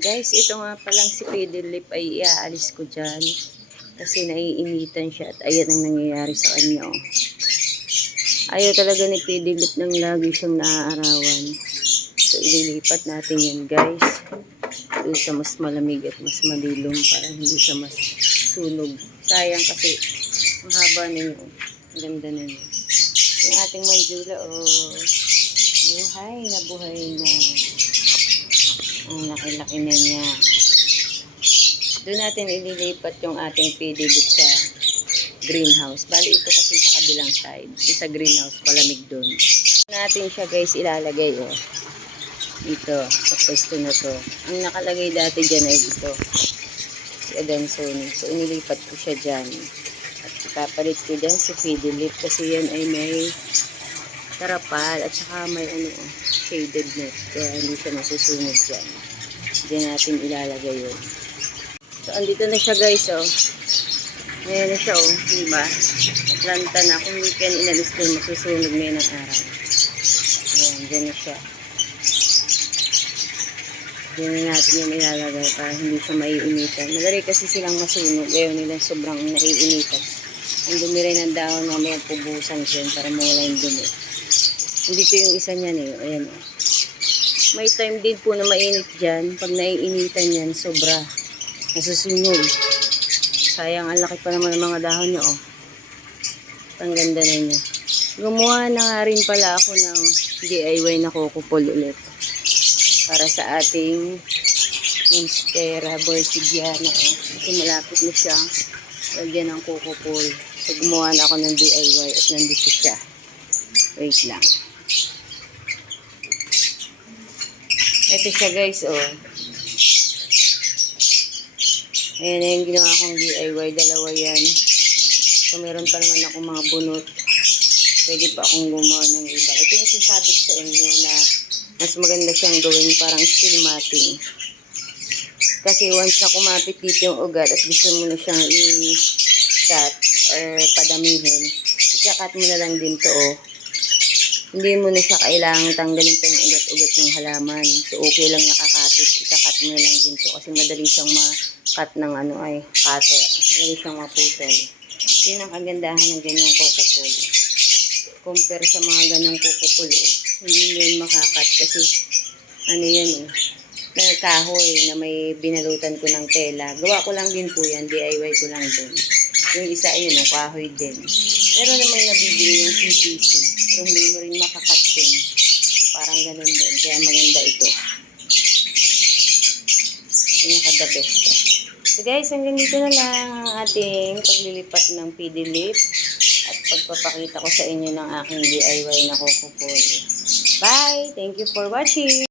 Guys, ito nga palang si Fiddle Lip ay iaalis ko dyan. Kasi naiinitan siya at ayan ang nangyayari sa kanya. Oh. Ayaw talaga ni Fiddle Lip nang lagi siyang naaarawan. So, ililipat natin yan guys. Doon sa mas malamig at mas malilom para hindi siya mas sunog. Sayang kasi ang haba na yun. Ang ganda na yun. Yung ating Manjula, oh, buhay na buhay na. Ang laki-laki na niya. Doon natin ililipat yung ating Fiddle Lip sa greenhouse. Bali ito kasi sa kabilang side. Sa greenhouse, palamig doon. Natin siya guys ilalagay. Oh. Dito, sa pwesto na to. Ang nakalagay dati dyan ay ito. Si Adansoni. So inilipat ko siya dyan. At ipapalit ko dyan si Fiddle Lip kasi yan ay may tarapal at saka may shaded net. Kaya hindi siya masusunod dyan. Diyan natin ilalagay yun. So, andito na siya guys, oh. Ngayon na siya, oh. Diba? Atlanta na. Kung weekend inalis ko, masusunog na yun ang araw. Ayan, dyan na siya. Diyan na natin yung ilalagay para hindi siya maiinitan. Madali kasi silang masunog. Ayaw nila sobrang naiinitan. Ang dumi rin ng dahon na may pubusan dyan para mawala yung dumi. Dito yung isa niyan eh. Ayan oh. May time din po na mainit dyan. Pag naiinitan yan, sobra. Nasusunog. Sayang, ang laki pa naman ng mga dahon niya oh. Ang ganda na niya. Gumawa na nga rin pala ako ng DIY na kukupol ulit. Para sa ating Monstera Borsigiana oh. Kasi malapit na siya. Lagyan ng kukupol. So gumawa na ako ng DIY at nandito siya. Wait lang. Ito siya guys, oh. Ayan na yung ginawa kong DIY. Dalawa yan. So, meron pa naman akong mga bunot. Pwede pa akong gumawa ng iba. Ito yung sasabit sa inyo na mas maganda siyang gawin parang steel matting. Kasi once na kumapit dito yung ugat at gusto mo na siyang i-cut or padamihin, i-cut mo na lang din to, oh. Hindi mo na siya kailangang tanggalin pa yung ugat-ugat ng halaman. So, okay lang nakakapit. Ika-cut mo na lang din to. Kasi madali siyang ma-cut ng cutter. Madali siyang maputol. Yun ang kagandahan ng ganyang kukupol. Compare sa mga ganyang kukupol, hindi mo yun makakat. Kasi, yan eh. May kahoy na may binalutan ko ng tela. Gawa ko lang din po yan. DIY ko lang din. Yung isa, yun, kahoy din. Meron namang nabibili yung PPC. Pero hindi mo rin makakat din. Parang ganun din. Kaya maganda ito. Pinaka-the best to. So guys, hanggang dito na lang ang ating paglilipat ng Fiddle Lip at pagpapakita ko sa inyo ng aking DIY na kukupol. Bye! Thank you for watching!